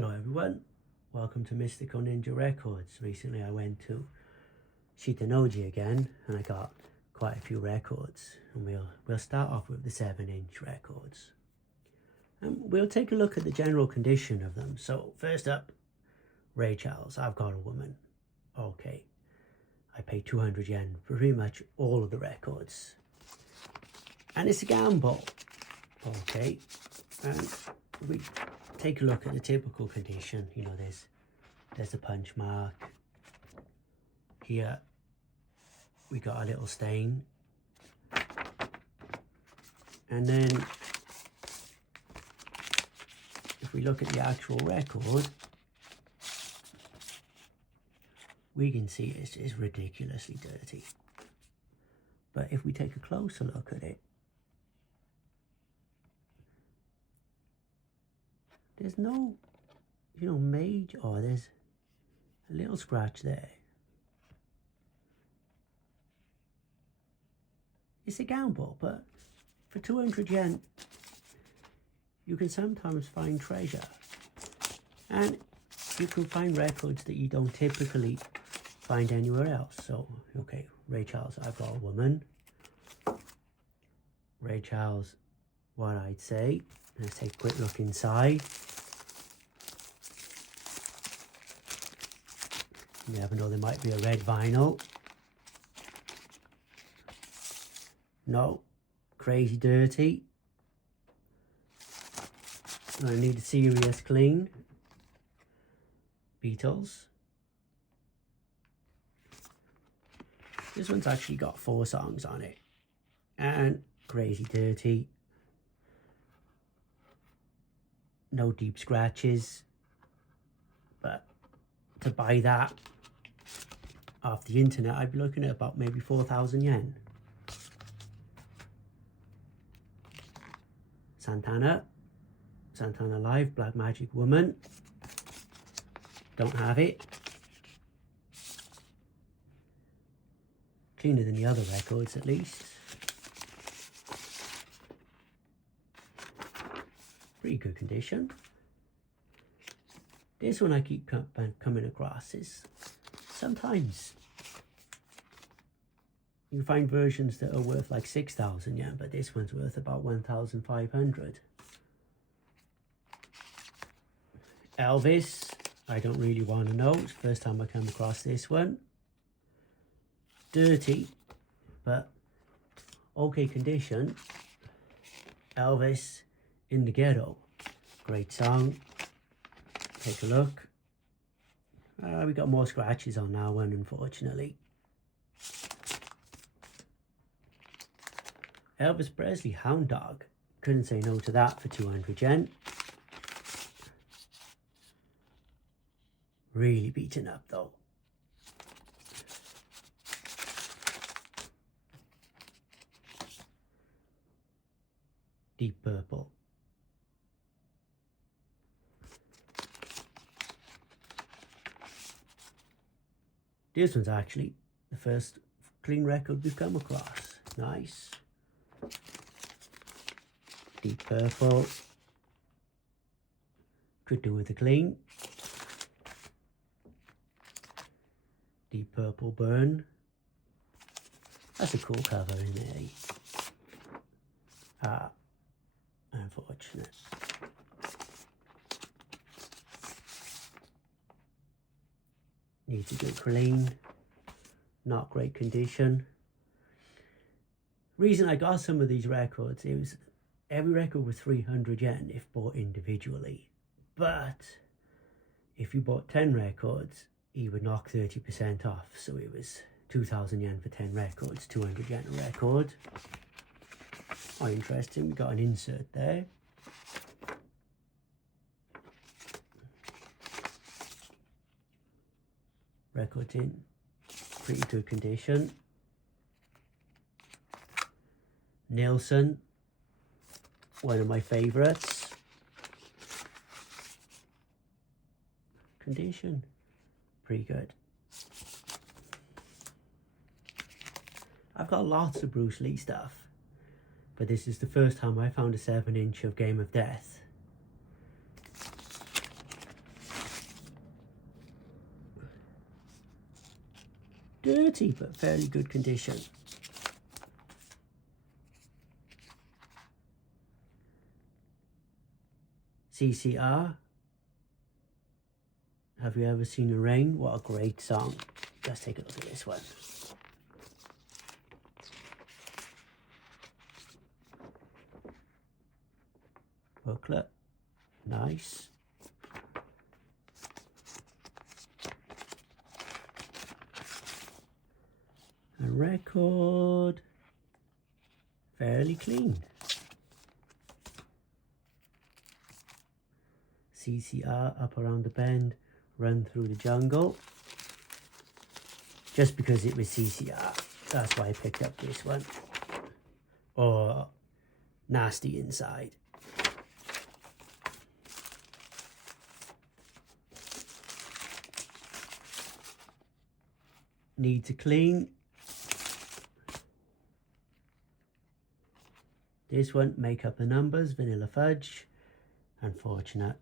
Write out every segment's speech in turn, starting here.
Hello everyone, welcome to Mystical Ninja Records. Recently I went to Shitennō-ji again and I got quite a few records, and we'll start off with the 7-inch records. And we'll take a look at the general condition of them. So first up, Ray Charles, I've Got a Woman. Okay, I paid 200 yen for pretty much all of the records. And it's a gamble. Okay, and we take a look at the typical condition. You know, there's a punch mark. Here we got a little stain. And then if we look at the actual record, we can see it's ridiculously dirty. But if we take a closer look at it, there's no, major, there's a little scratch there. It's a gamble, but for 200 yen, you can sometimes find treasure. And you can find records that you don't typically find anywhere else. So, okay, Ray Charles, I've Got a Woman. Ray Charles, What I'd Say. Let's take a quick look inside. You never know, there might be a red vinyl. No, crazy dirty. I need a serious clean. Beatles. This one's actually got 4 songs on it. And crazy dirty. No deep scratches. But to buy that off the internet, I'd be looking at about maybe 4,000 yen. Santana Live, Black Magic Woman. Don't have it. Cleaner than the other records, at least. Pretty good condition. This one I keep coming across is sometimes you find versions that are worth like 6,000 yen, but this one's worth about 1,500. Elvis, I don't really want to know. It's the first time I come across this one. Dirty, but okay condition. Elvis, In the Ghetto. Great song. Take a look. We got more scratches on that one, unfortunately. Elvis Presley, Hound Dog. Couldn't say no to that for 200 yen. Really beaten up though. Deep Purple. This one's actually the first clean record we've come across. Nice. Deep Purple. Could do with a clean. Deep Purple Burn. That's a cool cover, isn't it? Ah, unfortunate. Needs a good clean. Not great condition. Reason I got some of these records, it was every record was 300 yen if bought individually. But if you bought 10 records, he would knock 30% off. So it was 2,000 yen for 10 records, 200 yen a record. Oh, interesting. We got an insert there. Records in pretty good condition. Nilsson, one of my favorites. Condition, pretty good. I've got lots of Bruce Lee stuff, but this is the first time I found a 7-inch of Game of Death. dirty, but fairly good condition. CCR, Have You Ever Seen the Rain? What a great song. Let's take a look at this one. Booklet, nice. A record, fairly clean. CCR, Up Around the Bend, Run Through the Jungle. Just because it was CCR, that's why I picked up this one. Or Nasty Inside. Need to Clean. This one, Make Up the Numbers, Vanilla Fudge. Unfortunate.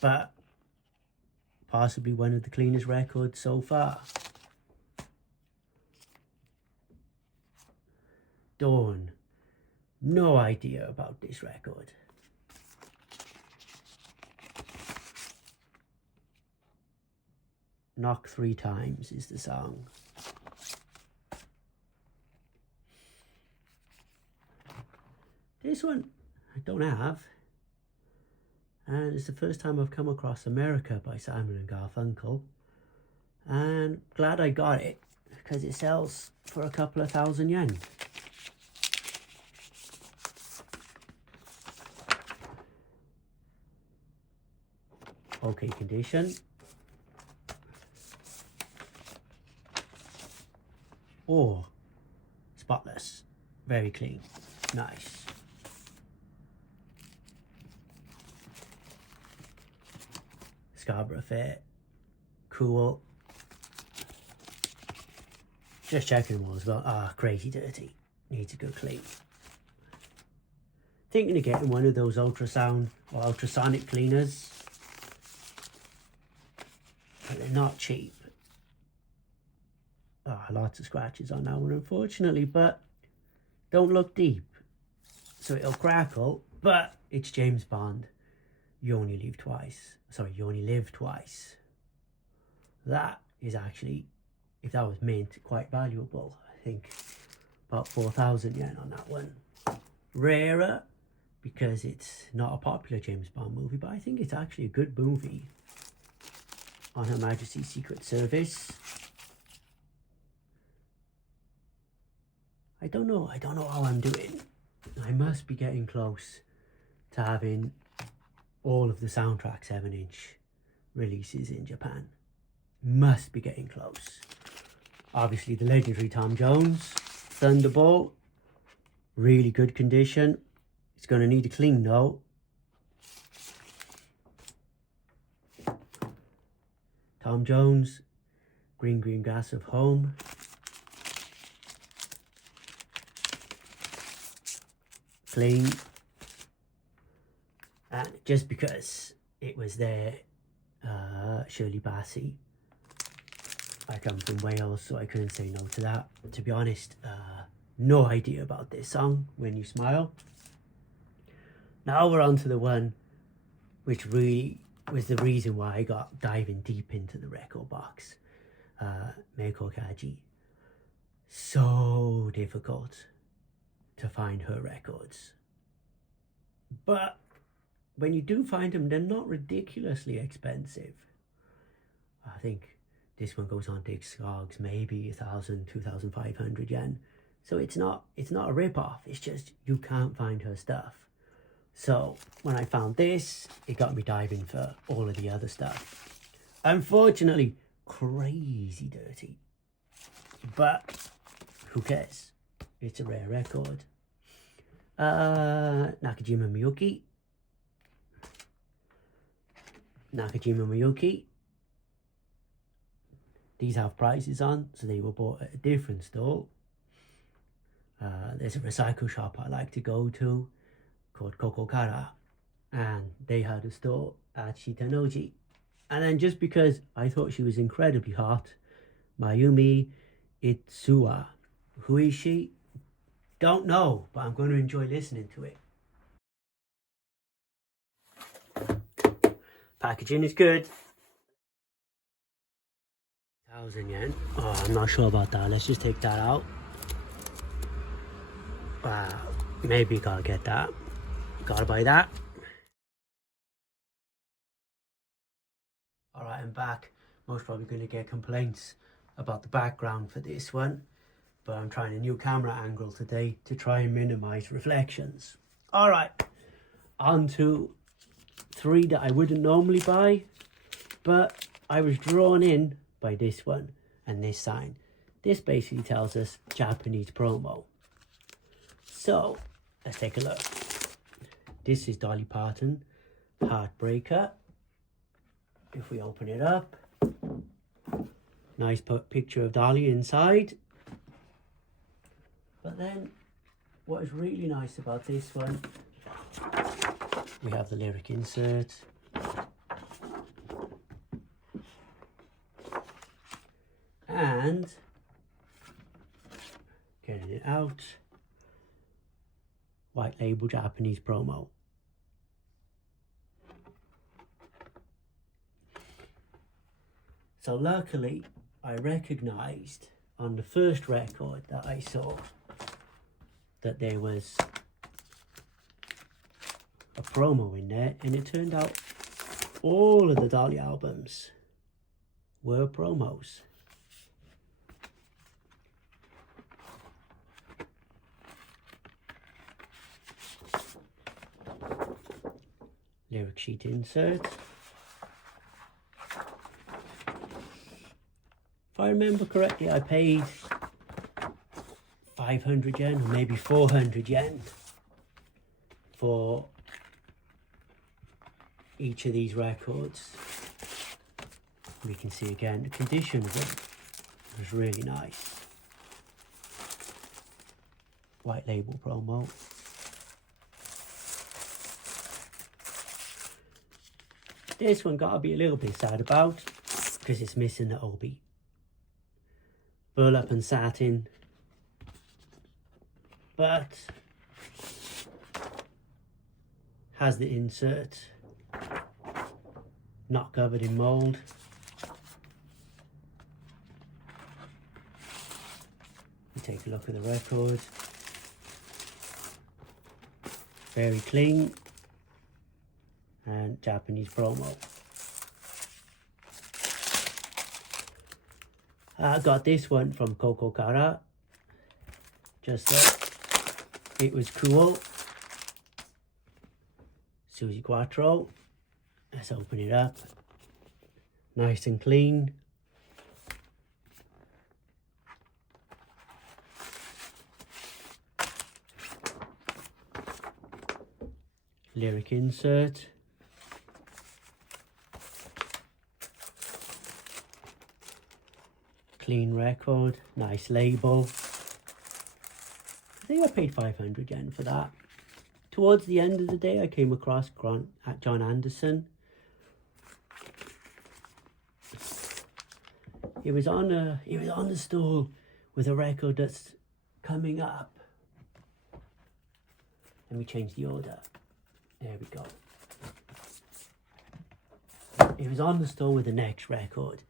But possibly one of the cleanest records so far. Dawn. No idea about this record. Knock 3 Times is the song. This one I don't have, and it's the first time I've come across America by Simon and Garfunkel, and glad I got it because it sells for a couple of $1,000 yen. Okay condition. Oh, spotless, very clean, nice. Scarborough Fair, cool. Just checking them all as well. Ah, crazy dirty, needs a good clean. Thinking of getting one of those ultrasound or ultrasonic cleaners, but they're not cheap. Ah, lots of scratches on that one, unfortunately, but don't look deep, so it'll crackle. But it's James Bond. You only live twice. Sorry, you only live twice. That is actually, if that was mint, quite valuable. I think about 4,000 yen on that one. Rarer because it's not a popular James Bond movie, but I think it's actually a good movie. On Her Majesty's Secret Service. I don't know how I'm doing. I must be getting close to having all of the soundtrack 7-inch releases in Japan. Must be getting close. Obviously the legendary Tom Jones, Thunderbolt, really good condition. It's going to need a clean though. Tom Jones, Green Green Grass of Home. Clean. And just because it was there, Shirley Bassey. I come from Wales, so I couldn't say no to that. To be honest, no idea about this song, When You Smile. Now we're on to the one which really was the reason why I got diving deep into the record box. Meiko Kaji. So difficult to find her records. But when you do find them, they're not ridiculously expensive. I think this one goes on Discogs, maybe 1,000, 2,500 yen. So it's not a rip-off. It's just you can't find her stuff. So when I found this, it got me diving for all of the other stuff. Unfortunately, crazy dirty. But who cares? It's a rare record. Nakajima Miyuki. Nakajima Miyuki. These have prices on, so they were bought at a different stall. There's a recycle shop I like to go to called Kokokara, and they had a store at Shitennō-ji. And then just because I thought she was incredibly hot, Mayumi Itsuwa. Who is she? Don't know, but I'm going to enjoy listening to it. Packaging is good. 1,000 yen. Oh, I'm not sure about that. Let's just take that out. Maybe gotta get that. Gotta buy that. Alright, I'm back. Most probably going to get complaints about the background for this one, but I'm trying a new camera angle today to try and minimize reflections. Alright, on to 3 that I wouldn't normally buy, but I was drawn in by this one and this sign. This basically tells us Japanese promo. So let's take a look. This is Dolly Parton, Heartbreaker. If we open it up, nice picture of Dolly inside. But then what is really nice about this one, we have the lyric insert. And getting it out, white label Japanese promo. So luckily, I recognised on the first record that I saw that there was a promo in there, and it turned out all of the Dolly albums were promos. Lyric sheet insert. If I remember correctly, I paid 500 yen or maybe 400 yen for each of these records. We can see again the condition of them was really nice. White label promo. This one gotta be a little bit sad about because it's missing the obi. Burlap and satin, but has the insert, not covered in mold. We take a look at the record. Very clean and Japanese promo. I got this one from Coco Kara. Just thought it was cool. Susie Quattro. Let's open it up. Nice and clean. Lyric insert. Clean record, nice label. I think I paid 500 yen for that. Towards the end of the day, I came across John Anderson. He was on the stall with a record that's coming up. Let me change the order. There we go. He was on the stall with the next record.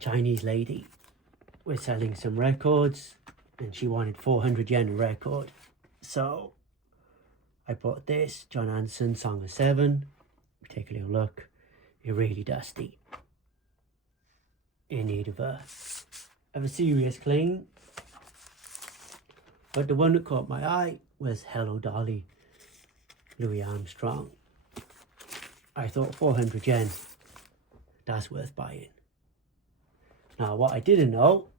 Chinese lady was selling some records and she wanted 400 yen a record, so I bought this John Anderson Song of Seven. Take a little look. It's really dusty, in need of a serious clean, but the one that caught my eye was Hello Dolly, Louis Armstrong. I thought 400 yen, that's worth buying. Now, what I didn't know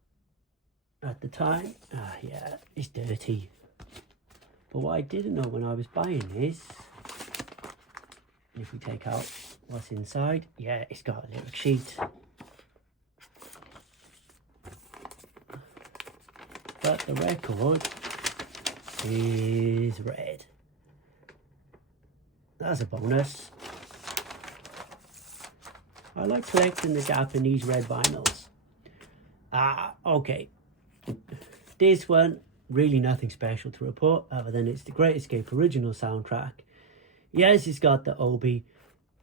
at the time, yeah, it's dirty. But what I didn't know when I was buying this, if we take out what's inside, yeah, it's got a lyric sheet. But the record is red. That's a bonus. I like collecting the Japanese red vinyls. Okay. This one, really nothing special to report other than it's the Great Escape original soundtrack. Yes, it's got the obi.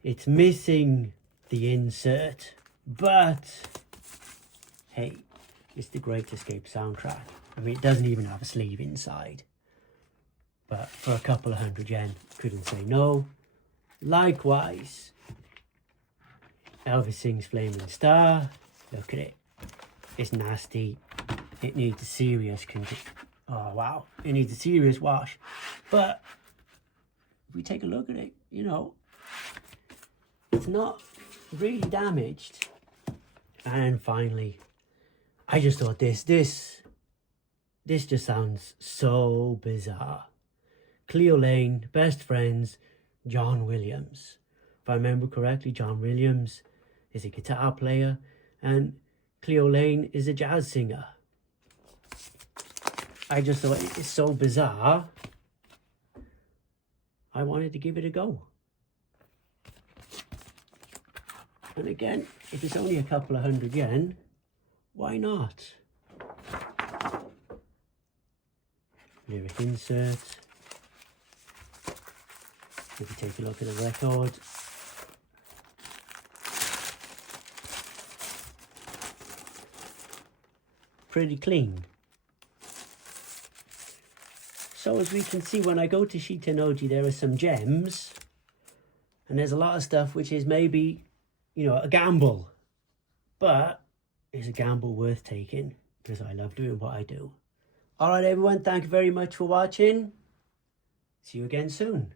It's missing the insert, but hey, it's the Great Escape soundtrack. I mean, it doesn't even have a sleeve inside. But for a couple of £100, couldn't say no. Likewise, Elvis Sings Flaming Star. Look at it. It's nasty. It needs a serious oh wow, it needs a serious wash. But if we take a look at it, you know, it's not really damaged. And finally, I just thought this just sounds so bizarre. Cleo Lane, best friends, John Williams. If I remember correctly, John Williams is a guitar player and Cleo Lane is a jazz singer. I just thought it's so bizarre, I wanted to give it a go. And again, if it's only a couple of £100, why not? Lyric insert. If you take a look at the record, pretty clean. So as we can see, when I go to Shitennō-ji, there are some gems, and there's a lot of stuff which is maybe, you know, a gamble, but it's a gamble worth taking because I love doing what I do. All right, everyone, thank you very much for watching. See you again soon.